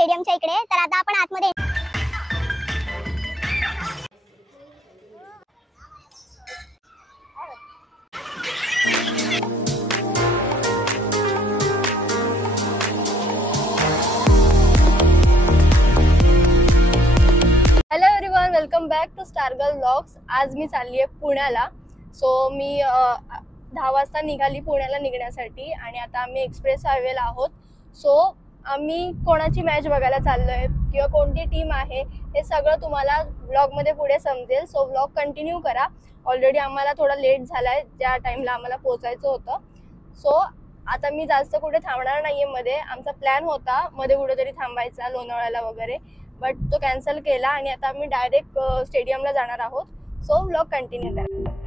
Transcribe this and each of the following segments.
स्टेडियमच्या इकडे। तर आता आपण आतमध्ये hello everyone, welcome back to star girl vlogs. आज मी चालली आहे पुण्याला। सो मी 10 वाजता निघाली पुण्याला निघण्यासाठी आणि आता आम्ही एक्सप्रेस हायवेला आहोत। सो आम्ही कोणाची मॅच बघायला चाललोय किंवा कोणती टीम आहे हे सगळं तुम्हाला व्लॉगमध्ये पुढे समजेल। सो व्लॉग कंटिन्यू करा। ऑलरेडी आम्हाला थोडा लेट झालाय, ज्या टाइमला आम्हाला पोहोचायचं होतं। सो आता मी जास्त कुठे थांबणार नाहीये। मध्ये आमचा प्लॅन होता मध्ये कुठेतरी थांबायचा, लोणावळ्याला वगैरे, बट तो कॅन्सल केला आणि आता आम्ही डायरेक्ट स्टेडियमला जाणार आहोत। सो व्लॉग कंटिन्यू करा।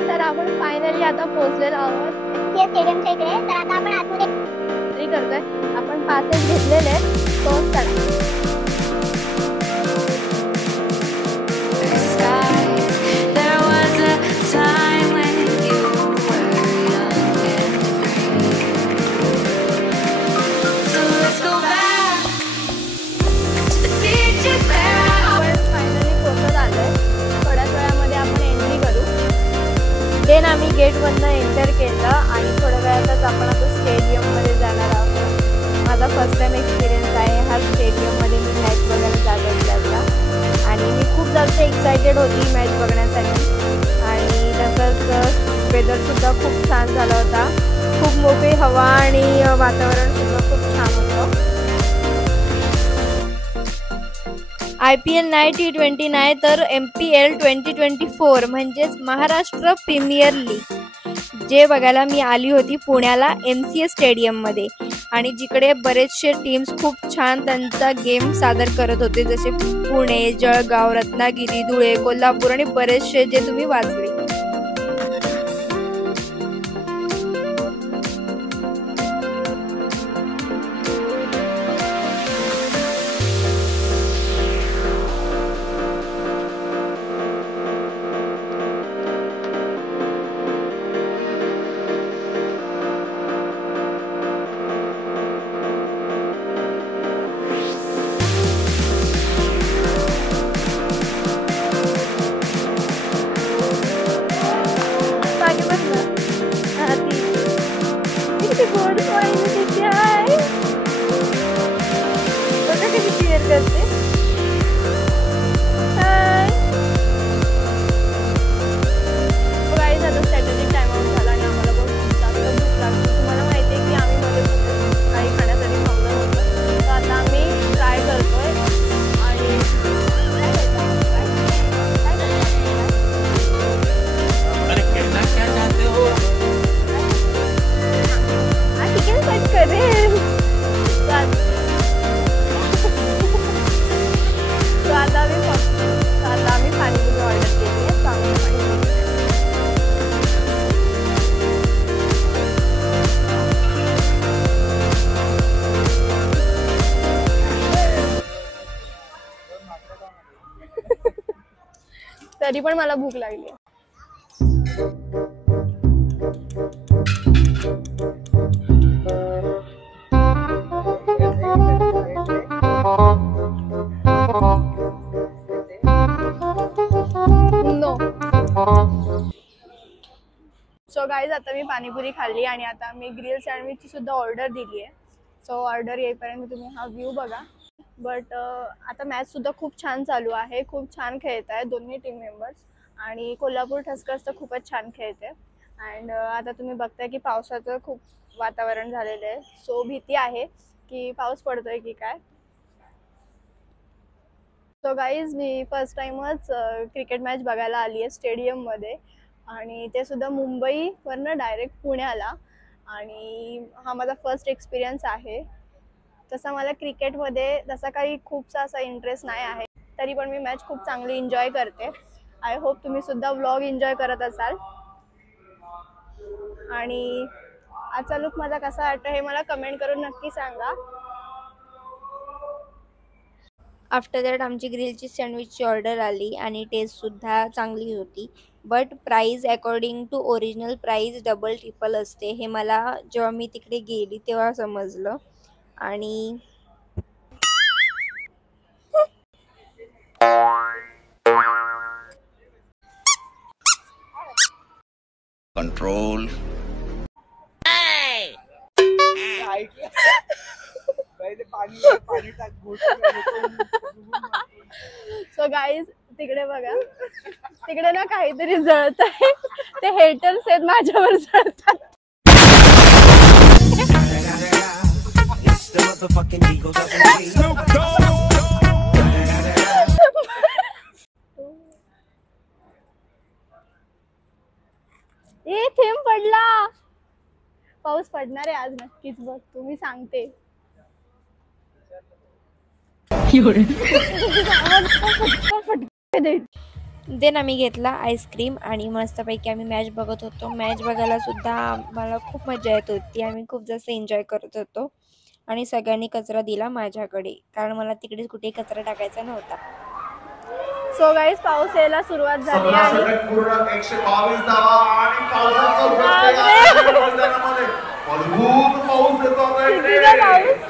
तर आपण फायनली आता पोहोचलेलो आहोत या स्टेडियमच्या इकडे। तर आता आपण आतमध्ये करतोय। आपण पासेस घेतलेले, तो चला। देन आम्ही गेटमधनं एंटर केलं आणि थोड्या वेळातच आपण आता स्टेडियममध्ये जाणार आहोत। माझा फर्स्ट टाइम एक्सपिरियन्स आहे हा स्टेडियममध्ये मी मॅच बघायला जात असल्याचा आणि मी खूप जास्त एक्सायटेड होती मॅच बघण्यासाठी। आणि तसंच वेदरसुद्धा खूप छान झाला होता, खूप मोकळी हवा आणि वातावरणसुद्धा खूप छान होतं। IPL नाही, T20 नाही, तर MPL 2024 म्हणजेच महाराष्ट्र प्रीमियर लीग जे बघायला मी आली होती पुण्याला MCA स्टेडियममध्ये। आणि जिकडे बरेचसे टीम्स खूप छान त्यांचा गेम सादर करत होते, जसे पुणे, जळगाव, रत्नागिरी, धुळे, कोल्हापूर आणि बरेचसे जे तुम्ही वाचले। तरी पण मला भूक लागली। नो। सो गाइज आता मी पाणीपुरी खाल्ली आणि आता मी ग्रिल सँडविचची सुद्धा ऑर्डर दिली आहे। सो ऑर्डर येईपर्यंत तुम्ही हा व्ह्यू बघा। बट आता मॅच सुद्धा खूप छान चालू आहे, खूप छान खेळत आहेत दोन्ही टीम मेंबर्स आणि कोल्हापूर टस्कर्स तर खूपच छान खेळते. अँड आता तुम्ही बघताय की पावसाचं खूप वातावरण झालेलं आहे. सो भीती आहे की पाऊस पडतोय की काय. सो गाईज मी फर्स्ट टाइमच क्रिकेट मॅच बघायला आली आहे स्टेडियममध्ये, आणि ते सुद्धा मुंबईवरनं डायरेक्ट पुण्याला. आणि हा माझा फर्स्ट एक्सपिरियन्स आहे. तसा मला क्रिकेटमध्ये तसा काही खूपसा असा इंटरेस्ट नाही आहे, तरी पण मी मॅच खूप चांगली एन्जॉय करते. आय होप तुम्ही सुद्धा व्लॉग एन्जॉय करत असाल. आणि आजचा लुक माझा कसा वाटतो हे मला कमेंट करून नक्की सांगा. आफ्टर दॅट आमची ग्रिलची सँडविचची ऑर्डर आली आणि टेस्टसुद्धा चांगली होती. But price according to original price double triple असते हे मला जेव्हा मी तिकडे गेली तेव्हा समजलं. आणि कंट्रोल सो गाईज तिकडे बघा, तिकडे ना काहीतरी जळत आहे. ते हेटर्स आहेत माझ्यावर जळतात. ए थेंब पडला. पाऊस पडणार आहे आज नक्कीच, बघ तुम्ही सांगते. देन आम्ही घेतला आईस्क्रीम आणि मस्तपैकी आम्ही मॅच बघत होतो. मॅच बघायला सुद्धा मला खूप मजा येत होती. आम्ही खूप जास्त एन्जॉय करत होतो आणि सगळ्यांनी कचरा दिला माझ्याकडे, कारण मला तिकडे कुठे कचरा टाकायचा नव्हता. सो गाईज पाऊस यायला सुरुवात झाली आणि 122 धावा आणि पावसाचा मैदानामध्ये मजबूत पाऊस येतो आता इकडे.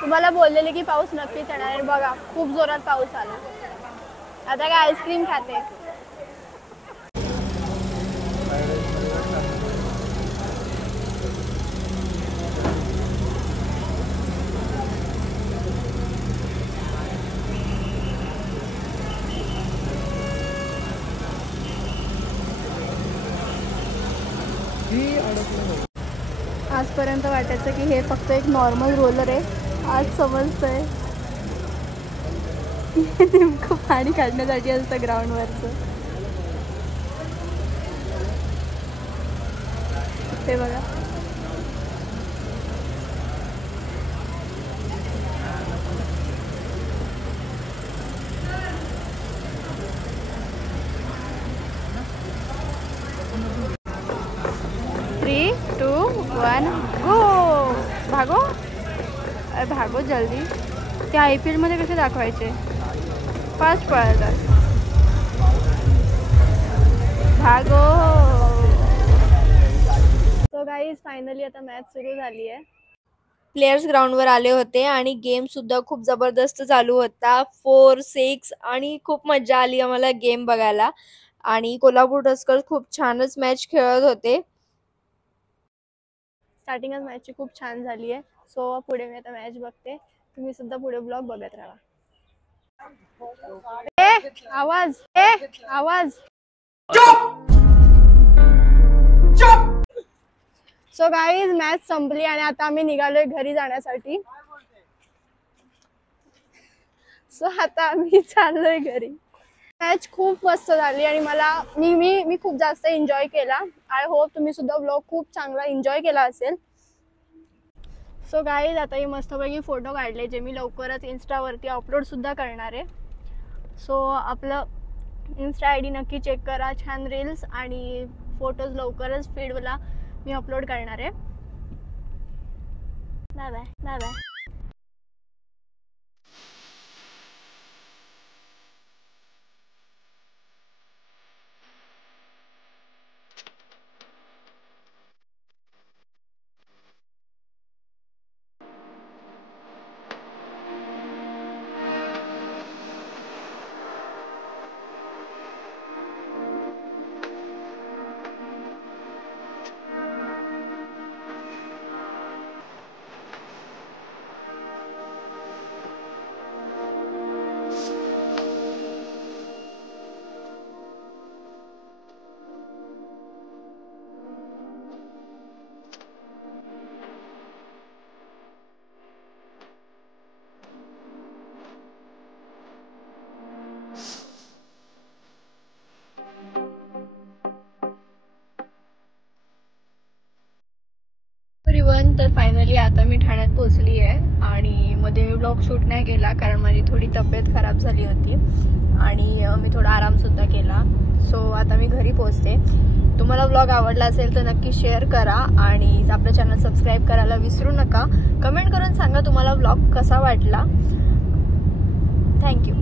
तुम्हाला बोललेले की पाऊस नक्कीच येणार आहे. बघा खूप जोरात पाऊस आला. आता काय आईस्क्रीम खाते. आजपर्यंत वाटायचं की हे फक्त एक नॉर्मल रोलर आहे. आज समजतंय नेमकं पाणी काढण्यासाठी असतं ग्राउंडवरचं. ते बघा. Three two one go. भागो भागो जल्दी. त्या IPL मध्ये कसे दाखवायचे, फास्ट पळतात. भागो. तो गाईज फायनली आता मॅच सुरू झाली आहे. प्लेयर्स ग्राउंडवर आले होते आणि गेम सुद्धा खूप जबरदस्त चालू होता. 4-6 आणि खूप मजा आली आम्हाला गेम बघायला. आणि कोल्हापूर टस्कर्स खूप छानच मॅच खेळत होते. स्टार्टिंगच मॅचची खूप छान झाली आहे. सो पुढे मी आता मॅच बघते. तुम्ही सुद्धा पुढे ब्लॉग बघत राहा. आवाज. सो गाईज मॅच संपली आणि आता आम्ही निघालोय घरी जाण्यासाठी. सो आता आम्ही चाललोय घरी. मॅच खूप मस्त झाली आणि मी खूप जास्त एन्जॉय केला. आय होप तुम्ही सुद्धा व्लॉग खूप चांगला एन्जॉय केला असेल. सो गाईज आता ही मस्तपैकी फोटो काढले जे मी लवकरच इन्स्टावरती अपलोड सुद्धा करणार आहे. सो आपलं इन्स्टा ID नक्की चेक करा. छान रील्स आणि फोटोज लवकरच फीडला मी अपलोड करणार आहे. Bye bye. एव्हरीवन. तर फायनली आता मी ठाण्यात पोहोचली आहे आणि मध्ये व्लॉग शूट नाही केला कारण माझी थोडी तब्येत खराब झाली होती आणि मी थोडा आरामसुद्धा केला. सो आता मी घरी पोहोचते. तुम्हाला व्लॉग आवडला असेल तर नक्की शेअर करा आणि आपलं चॅनल सबस्क्राईब करायला विसरू नका. कमेंट करून सांगा तुम्हाला व्लॉग कसा वाटला. थँक्यू.